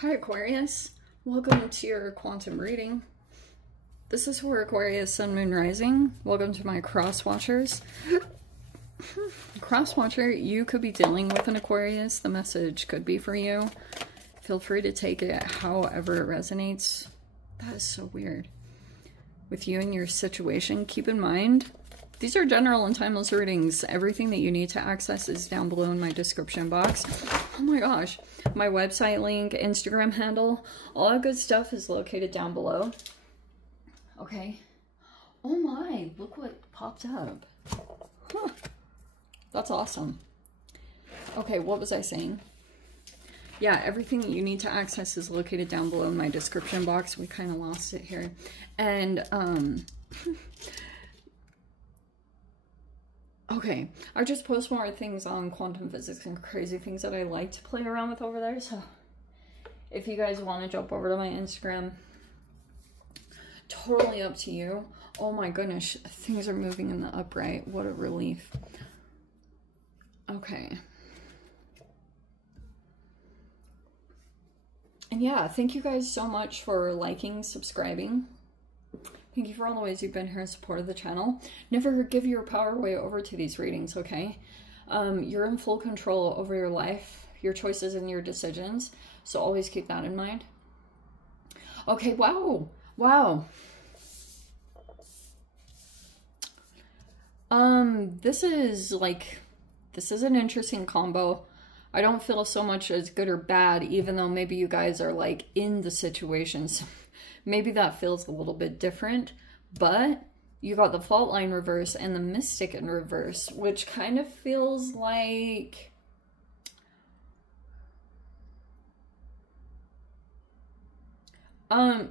Hi Aquarius, welcome to your quantum reading. This is for Aquarius Sun Moon Rising. Welcome to my cross watchers. Cross watcher, you could be dealing with an Aquarius. The message could be for you. Feel free to take it however it resonates. That is so weird. With you and your situation, keep in mind, these are general and timeless readings. Everything that you need to access is down below in my description box. Oh my gosh. My website link, Instagram handle, all that good stuff is located down below. Okay. Oh my, look what popped up. Huh. That's awesome. Okay, what was I saying? Yeah, everything that you need to access is located down below in my description box. We kind of lost it here. And, okay, I just post more things on quantum physics and crazy things that I like to play around with over there. So if you guys want to jump over to my Instagram, totally up to you. Oh my goodness, things are moving in the upright. What a relief. Okay. And yeah, thank you guys so much for liking, subscribing. Thank you for all the ways you've been here in support of the channel. Never give your power away over to these readings, okay? You're in full control over your life, your choices and your decisions. So always keep that in mind. Okay, wow. Wow. This is an interesting combo. I don't feel so much as good or bad, even though maybe you guys are like in the situations. Maybe that feels a little bit different, but you got the fault line reverse and the mystic in reverse, which kind of feels like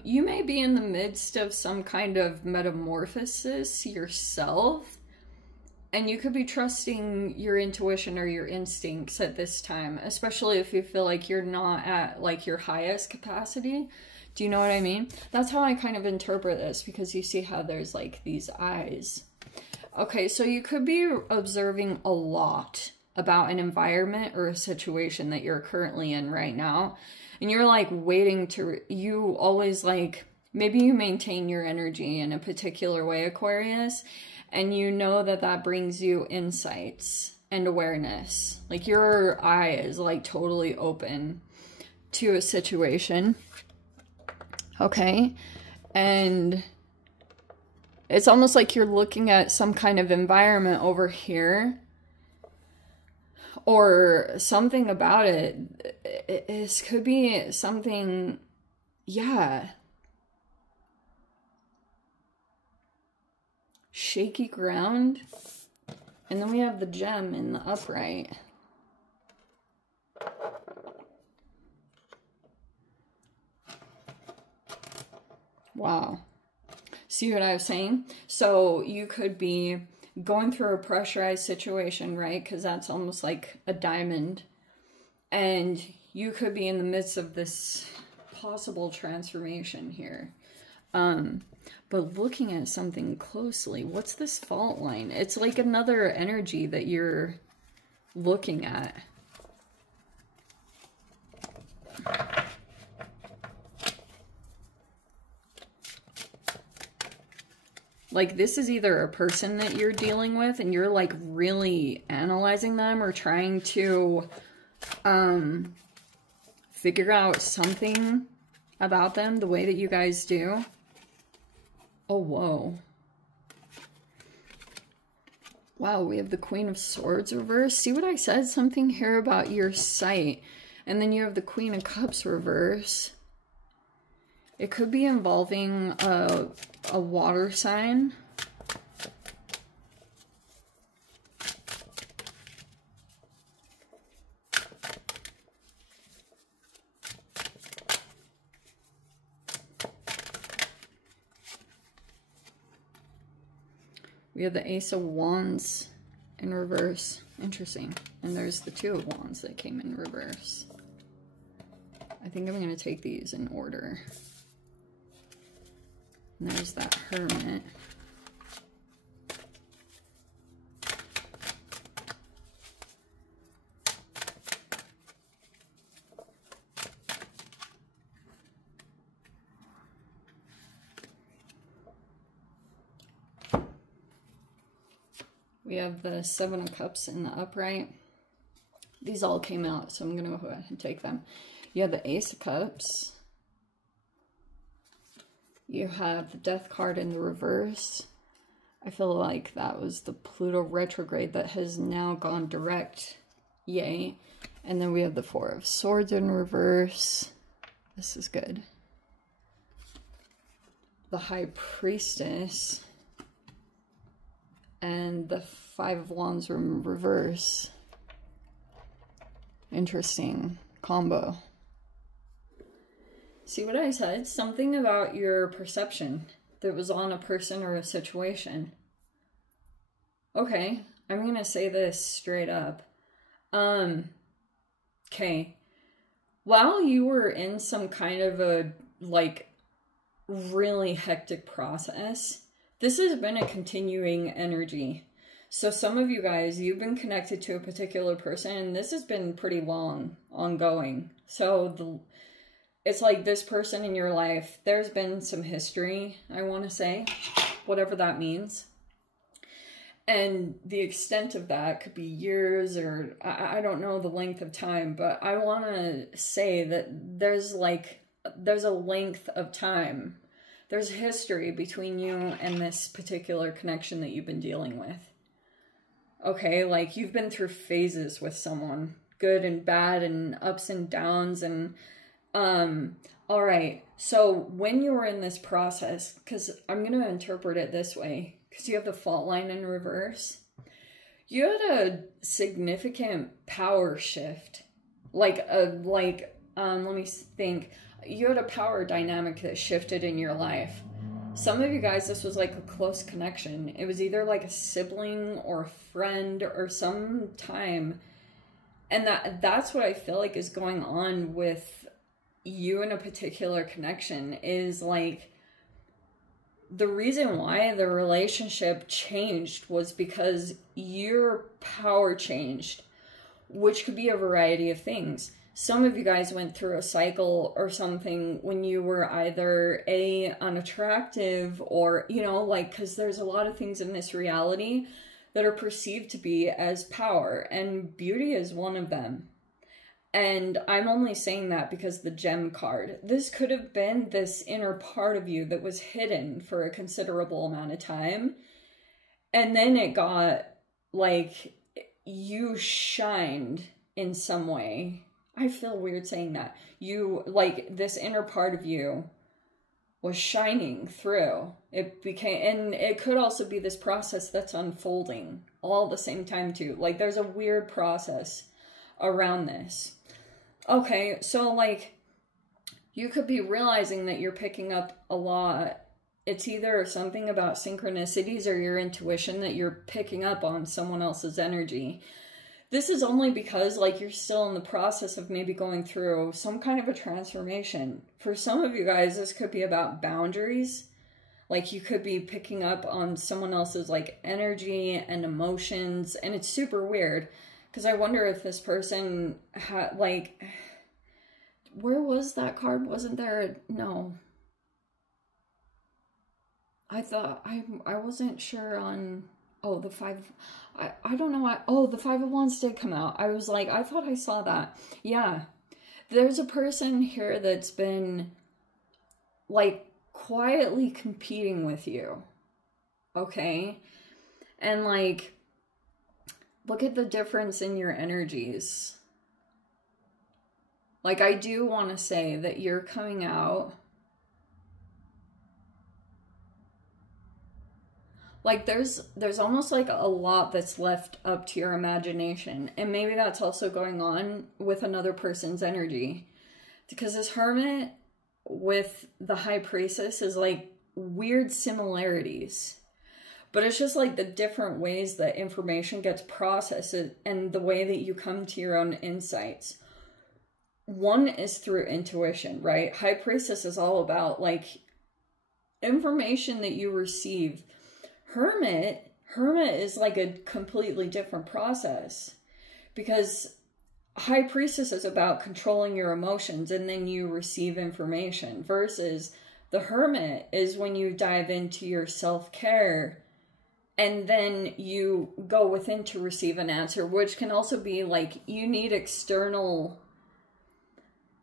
you may be in the midst of some kind of metamorphosis yourself, and you could be trusting your intuition or your instincts at this time, especially if you feel like you're not at like your highest capacity. Do you know what I mean? That's how I kind of interpret this, because you see how there's like these eyes. Okay, so you could be observing a lot about an environment or a situation that you're currently in right now. And you're like waiting to, you always like, maybe you maintain your energy in a particular way, Aquarius, and you know that that brings you insights and awareness. Like your eye is like totally open to a situation. Okay, and it's almost like you're looking at some kind of environment over here, or something about it. It could be something, yeah. Shaky ground, and then we have the gem in the upright. Wow. See what I was saying? So you could be going through a pressurized situation, right? Because that's almost like a diamond. And you could be in the midst of this possible transformation here. But looking at something closely, what's this fault line? It's like another energy that you're looking at. Like this is either a person that you're dealing with and you're like really analyzing them or trying to figure out something about them the way that you guys do. Oh, whoa. Wow, we have the Queen of Swords reverse. See what I said? Something here about your sight. And then you have the Queen of Cups reverse. It could be involving a water sign. We have the Ace of Wands in reverse. Interesting. And there's the Two of Wands that came in reverse. I think I'm going to take these in order. And there's that Hermit. We have the Seven of Cups in the upright. These all came out, so I'm going to go ahead and take them. You have the Ace of Cups. You have the Death card in the reverse. I feel like that was the Pluto retrograde that has now gone direct. Yay. And then we have the Four of Swords in reverse. This is good. The High Priestess. And the Five of Wands in reverse. Interesting combo. See what I said? Something about your perception that was on a person or a situation. Okay, I'm gonna say this straight up. Okay. While you were in some kind of a, like, really hectic process, this has been a continuing energy. So some of you guys, you've been connected to a particular person, and this has been pretty long, ongoing. So it's like this person in your life, there's been some history, I want to say, whatever that means. And the extent of that could be years, or I don't know the length of time, but I want to say that there's a length of time. There's history between you and this particular connection that you've been dealing with. Okay, like you've been through phases with someone, good and bad and ups and downs, and all right. So when you were in this process, because I'm going to interpret it this way, because you have the fault line in reverse, you had a significant power shift. Let me think. You had a power dynamic that shifted in your life. Some of you guys, this was like a close connection. It was either like a sibling or a friend or some time. And that's what I feel like is going on with you in a particular connection, is like the reason why the relationship changed was because your power changed, which could be a variety of things. Some of you guys went through a cycle or something when you were either unattractive or, you know, like, because there's a lot of things in this reality that are perceived to be as power, and beauty is one of them. And I'm only saying that because the gem card. This could have been this inner part of you that was hidden for a considerable amount of time. And then it got, like, you shined in some way. I feel weird saying that. You, like, this inner part of you was shining through. It became, and it could also be this process that's unfolding all at the same time too. Like, there's a weird process around this. Okay, so, like, you could be realizing that you're picking up a lot. It's either something about synchronicities or your intuition that you're picking up on someone else's energy. This is only because, like, you're still in the process of maybe going through some kind of a transformation. For some of you guys, this could be about boundaries. Like, you could be picking up on someone else's, like, energy and emotions. And it's super weird. Because I wonder if this person had, like... Where was that card? Wasn't there... No. I thought... I wasn't sure on... Oh, the five... I don't know why... Oh, the Five of Wands did come out. I was like, I thought I saw that. Yeah. There's a person here that's been, like, quietly competing with you. Okay? And, like, look at the difference in your energies. Like, I do want to say that you're coming out... Like, there's almost like a lot that's left up to your imagination. And maybe that's also going on with another person's energy. Because this Hermit with the High Priestess is like weird similarities. But it's just like the different ways that information gets processed and the way that you come to your own insights. One is through intuition, right? High Priestess is all about, like, information that you receive. Hermit is like a completely different process, because High Priestess is about controlling your emotions and then you receive information, versus the Hermit is when you dive into your self-care and then you go within to receive an answer, which can also be like you need external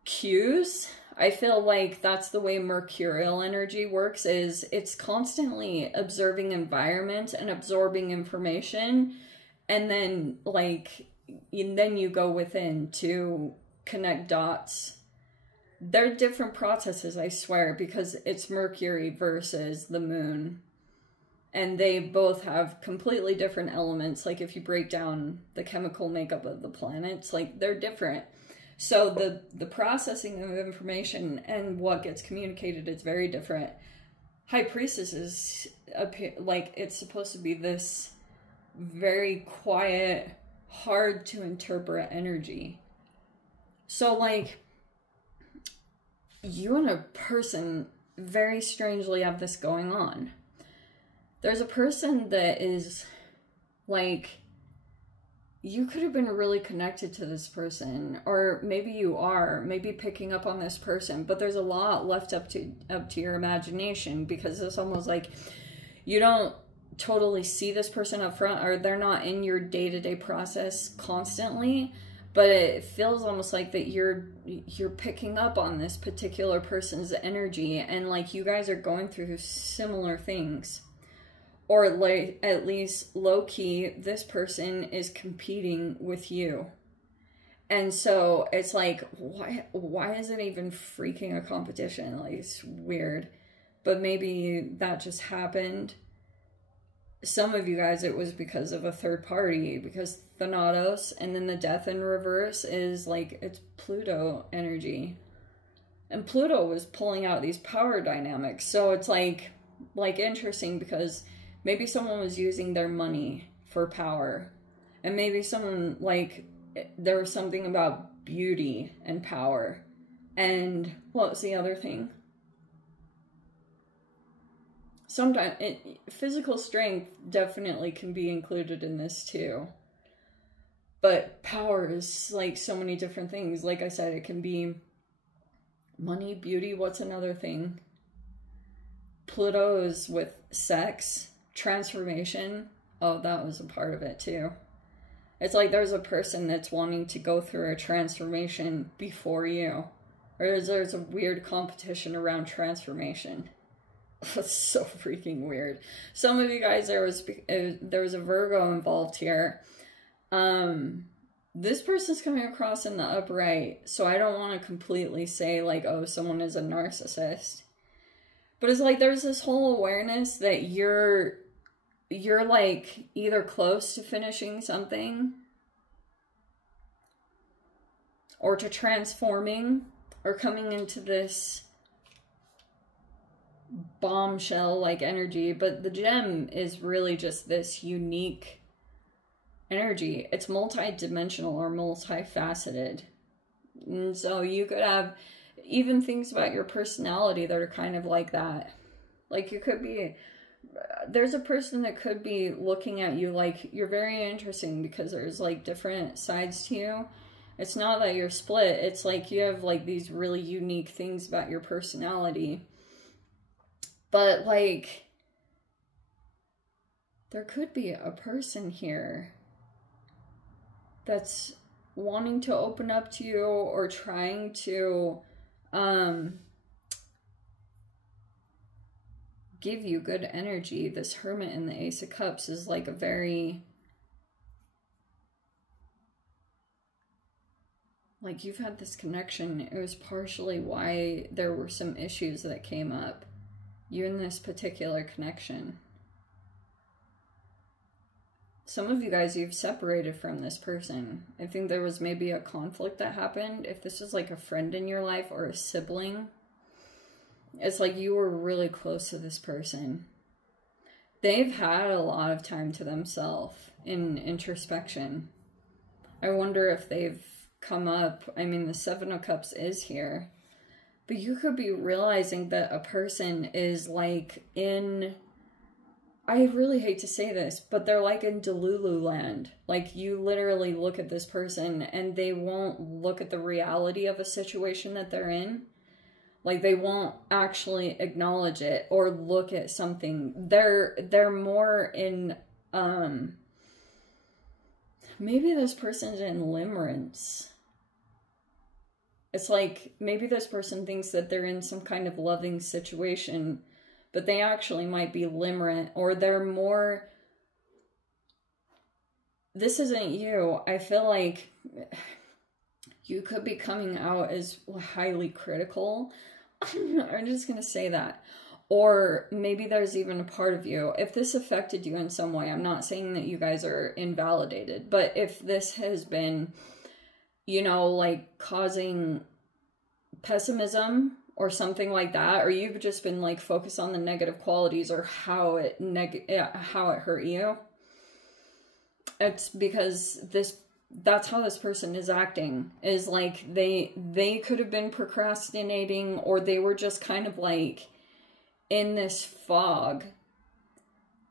cues. I feel like that's the way mercurial energy works, is it's constantly observing environment and absorbing information, and then like then you go within to connect dots. They're different processes, I swear, because it's Mercury versus the moon. And they both have completely different elements. Like if you break down the chemical makeup of the planets, like they're different. So the processing of information and what gets communicated is very different. High Priestess is like, it's supposed to be this very quiet, hard to interpret energy. So like, you and a person very strangely have this going on. There's a person that is like, you could have been really connected to this person, or maybe you are, maybe picking up on this person, but there's a lot left up to your imagination, because it's almost like you don't totally see this person up front, or they're not in your day-to-day process constantly, but it feels almost like that you're picking up on this particular person's energy, and like you guys are going through similar things. Or like, at least low-key, this person is competing with you. And so it's like, why is it even freaking a competition? Like, it's weird. But maybe that just happened. Some of you guys, it was because of a third party. Because Thanatos, and then the death in reverse is like, it's Pluto energy. And Pluto was pulling out these power dynamics. So it's like interesting, because maybe someone was using their money for power. And maybe someone, like, there was something about beauty and power. And what was the other thing? Sometimes, physical strength definitely can be included in this too. But power is, like, so many different things. Like I said, it can be money, beauty, what's another thing? Pluto is with sex. Transformation. Oh, that was a part of it too. It's like there's a person that's wanting to go through a transformation before you. Or there's a weird competition around transformation. That's so freaking weird. Some of you guys, there was a Virgo involved here. This person's coming across in the upright, so I don't want to completely say like, oh, someone is a narcissist. But it's like there's this whole awareness that you're like either close to finishing something, or to transforming, or coming into this bombshell like energy. But the gem is really just this unique energy. It's multi-dimensional or multifaceted. And so you could have even things about your personality that are kind of like that. Like you could be, there's a person that could be looking at you like you're very interesting because there's like different sides to you. It's not that you're split. It's like you have like these really unique things about your personality. But like, there could be a person here that's wanting to open up to you or trying to give you good energy. This Hermit and the Ace of Cups is like a very, like you've had this connection. It was partially why there were some issues that came up. You and this particular connection. Some of you guys, you've separated from this person. I think there was maybe a conflict that happened. If this was like a friend in your life or a sibling, it's like you were really close to this person. They've had a lot of time to themselves in introspection. I wonder if they've come up. I mean, the Seven of Cups is here. But you could be realizing that a person is like in, I really hate to say this, but they're like in Delulu land. Like you literally look at this person and they won't look at the reality of a situation that they're in. Like, they won't actually acknowledge it or look at something. They're more in, maybe this person's in limerence. It's like, maybe this person thinks that they're in some kind of loving situation, but they actually might be limerent, or they're more, this isn't you. I feel like you could be coming out as highly critical. I'm just going to say that. Or maybe there's even a part of you, if this affected you in some way, I'm not saying that you guys are invalidated, but if this has been, you know, like causing pessimism or something like that, or you've just been like focused on the negative qualities or how it hurt you, it's because that's how this person is acting, is like they could have been procrastinating, or they were just kind of like in this fog,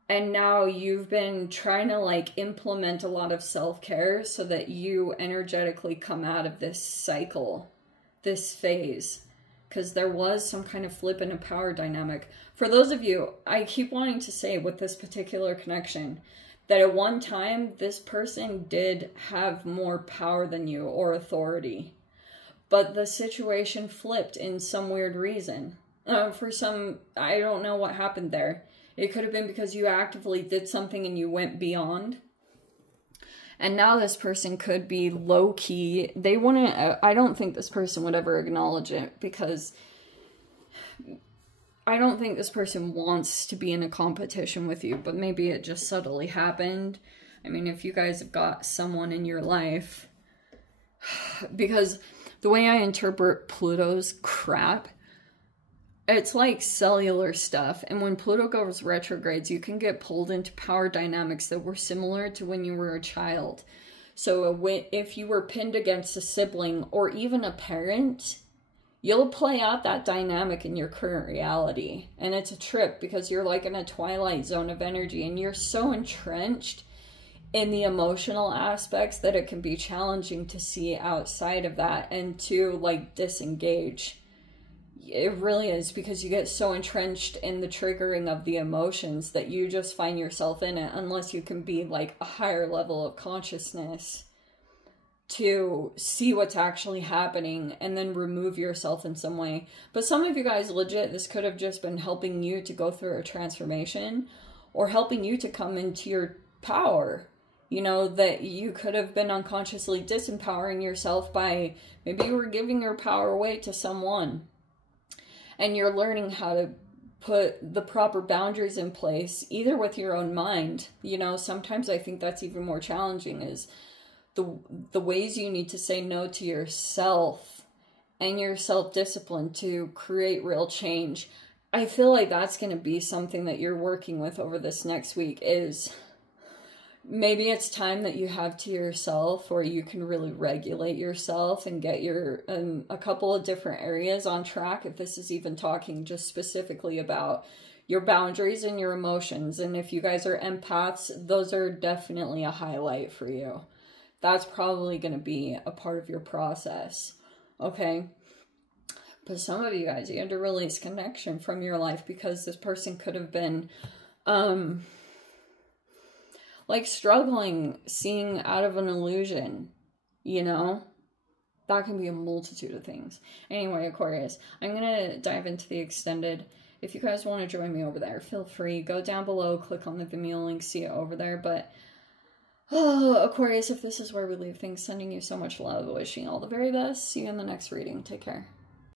and now you've been trying to like implement a lot of self-care so that you energetically come out of this cycle, this phase, because there was some kind of flip in a power dynamic. For those of you, I keep wanting to say with this particular connection that at one time this person did have more power than you or authority, but the situation flipped in some weird reason. For some, I don't know what happened there. It could have been because you actively did something and you went beyond. And now this person could be low-key. They wouldn't, I don't think this person would ever acknowledge it, because I don't think this person wants to be in a competition with you, but maybe it just subtly happened. I mean, if you guys have got someone in your life, because the way I interpret Pluto's crap, it's like cellular stuff, and when Pluto goes retrogrades, you can get pulled into power dynamics that were similar to when you were a child. So if you were pinned against a sibling or even a parent, you'll play out that dynamic in your current reality. And it's a trip, because you're like in a twilight zone of energy, and you're so entrenched in the emotional aspects that it can be challenging to see outside of that and to like disengage. It really is, because you get so entrenched in the triggering of the emotions that you just find yourself in it, unless you can be like a higher level of consciousness to see what's actually happening and then remove yourself in some way. But some of you guys, legit, this could have just been helping you to go through a transformation, or helping you to come into your power. You know, that you could have been unconsciously disempowering yourself by, maybe you were giving your power away to someone, and you're learning how to put the proper boundaries in place, either with your own mind. You know, sometimes I think that's even more challenging, is the ways you need to say no to yourself and your self-discipline to create real change. I feel like that's going to be something that you're working with over this next week, is maybe it's time that you have to yourself, where you can really regulate yourself and get your a couple of different areas on track, if this is even talking just specifically about your boundaries and your emotions. And if you guys are empaths, those are definitely a highlight for you. That's probably going to be a part of your process, okay? But some of you guys, you had to release connection from your life, because this person could have been like struggling, seeing out of an illusion, you know? That can be a multitude of things. Anyway, Aquarius, I'm going to dive into the extended. If you guys want to join me over there, feel free. Go down below, click on the Vimeo link, see it over there. But, Aquarius, if this is where we leave things, sending you so much love, wishing you all the very best. See you in the next reading. Take care.